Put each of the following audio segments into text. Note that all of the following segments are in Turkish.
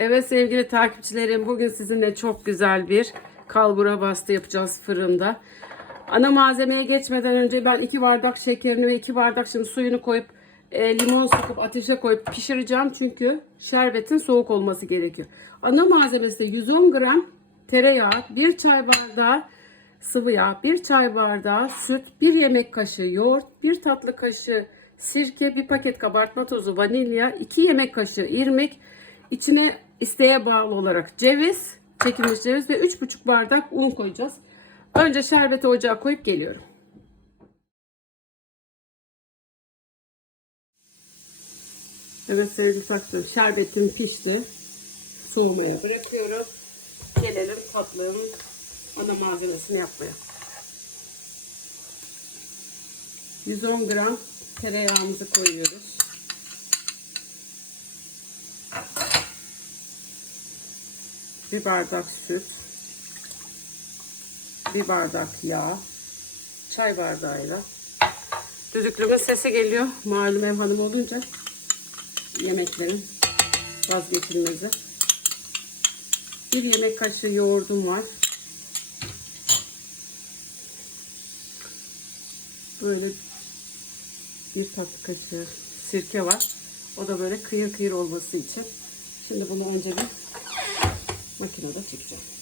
Evet sevgili takipçilerim bugün sizinle çok güzel bir kalbura bastı yapacağız fırında. Ana malzemeye geçmeden önce ben 2 bardak şekerini ve 2 bardak şimdi suyunu koyup e, limon sıkıp ateşe koyup pişireceğim. Çünkü şerbetin soğuk olması gerekiyor. Ana malzemesi de 110 gram tereyağı, 1 çay bardağı sıvı yağ, 1 çay bardağı süt, 1 yemek kaşığı yoğurt, 1 tatlı kaşığı sirke, 1 paket kabartma tozu, vanilya, 2 yemek kaşığı irmik, içine isteğe bağlı olarak ceviz, çekilmiş ceviz ve 3,5 bardak un koyacağız. Önce şerbeti ocağa koyup geliyorum. Evet sevgili takipçilerim şerbetim pişti. Soğumaya bırakıyorum. Gelelim tatlının ana malzemesini yapmaya. 110 gram tereyağımızı koyuyoruz. Bir bardak süt. Bir bardak yağ. Çay bardağıyla. Düdüklümün sesi geliyor. Malum ev hanım olunca yemeklerin vazgeçilmezi. Bir yemek kaşığı yoğurdum var. Böyle bir tatlı kaşığı sirke var. O da böyle kıyır kıyır olması için. Şimdi bunu önce bir makinede çekeceğim.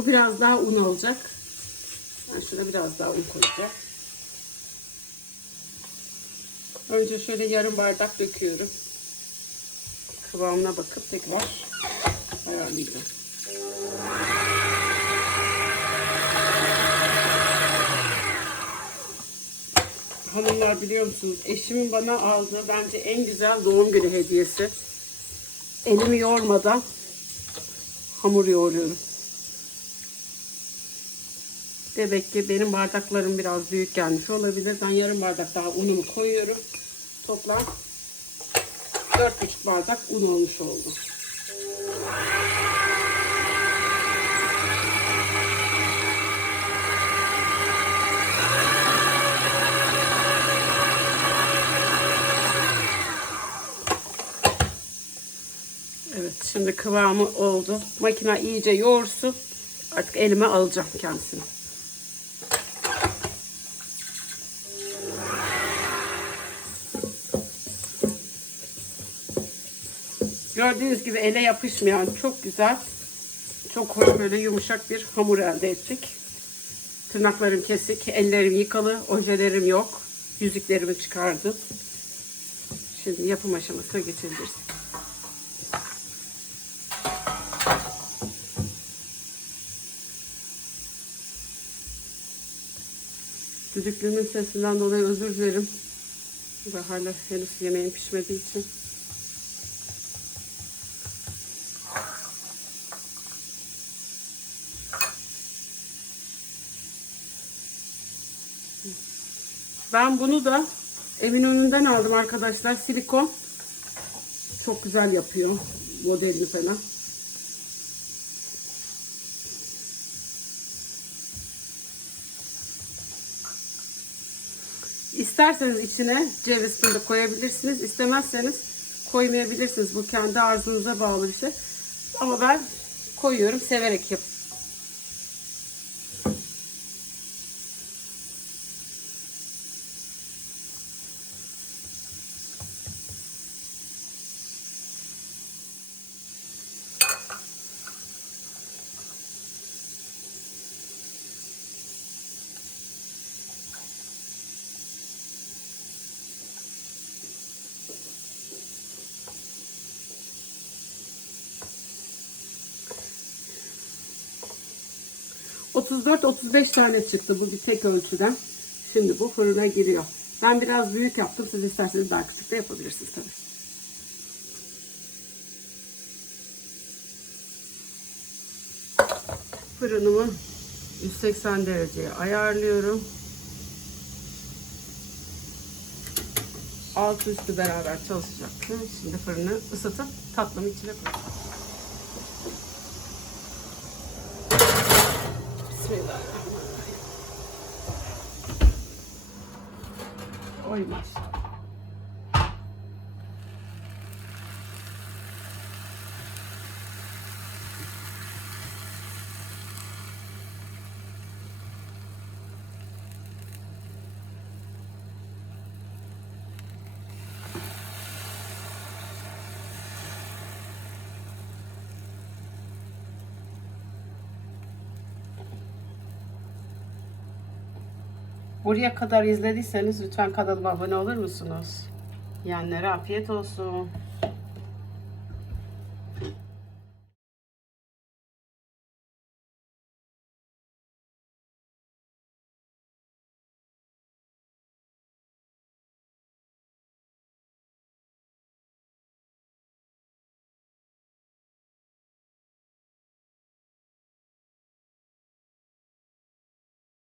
Bu biraz daha un alacak. Ben şuna biraz daha un koyacağım. Önce şöyle yarım bardak döküyorum. Kıvamına bakıp tekrar ayarlayacağım. Hanımlar biliyor musunuz? Eşimin bana aldığı bence en güzel doğum günü hediyesi. Elimi yormadan hamur yoğuruyorum. Demek ki benim bardaklarım biraz büyük gelmiş olabilir. Ben yarım bardak daha unumu koyuyorum. Toplam 4,5 bardak un olmuş oldu. Evet şimdi kıvamı oldu. Makine iyice yoğursun. Artık elime alacağım kendisini. Gördüğünüz gibi ele yapışmayan çok güzel, çok hoş böyle yumuşak bir hamur elde ettik. Tırnaklarım kesik, ellerim yıkalı, ojelerim yok. Yüzüklerimi çıkardım. Şimdi yapım aşamasına geçebiliriz. Düdüklünün sesinden dolayı özür dilerim. Ve hala henüz yemeğim pişmediği için. Ben bunu da evin önünden aldım arkadaşlar. Silikon. Çok güzel yapıyor. Modelini falan. İsterseniz içine ceviz fındık koyabilirsiniz. İstemezseniz koymayabilirsiniz. Bu kendi arzunuza bağlı bir şey. Ama ben koyuyorum. Severek yap. 34-35 tane çıktı bu bir tek ölçüden. Şimdi bu fırına giriyor. Ben biraz büyük yaptım. Siz isterseniz daha küçük de yapabilirsiniz tabii. Fırınımı 180 dereceye ayarlıyorum. Alt üstü beraber çalışacaktı. Şimdi fırını ısıtıp tatlımı içine koyacağım. 終いました。Buraya kadar izlediyseniz lütfen kanalıma abone olur musunuz? Yiyenlere afiyet olsun.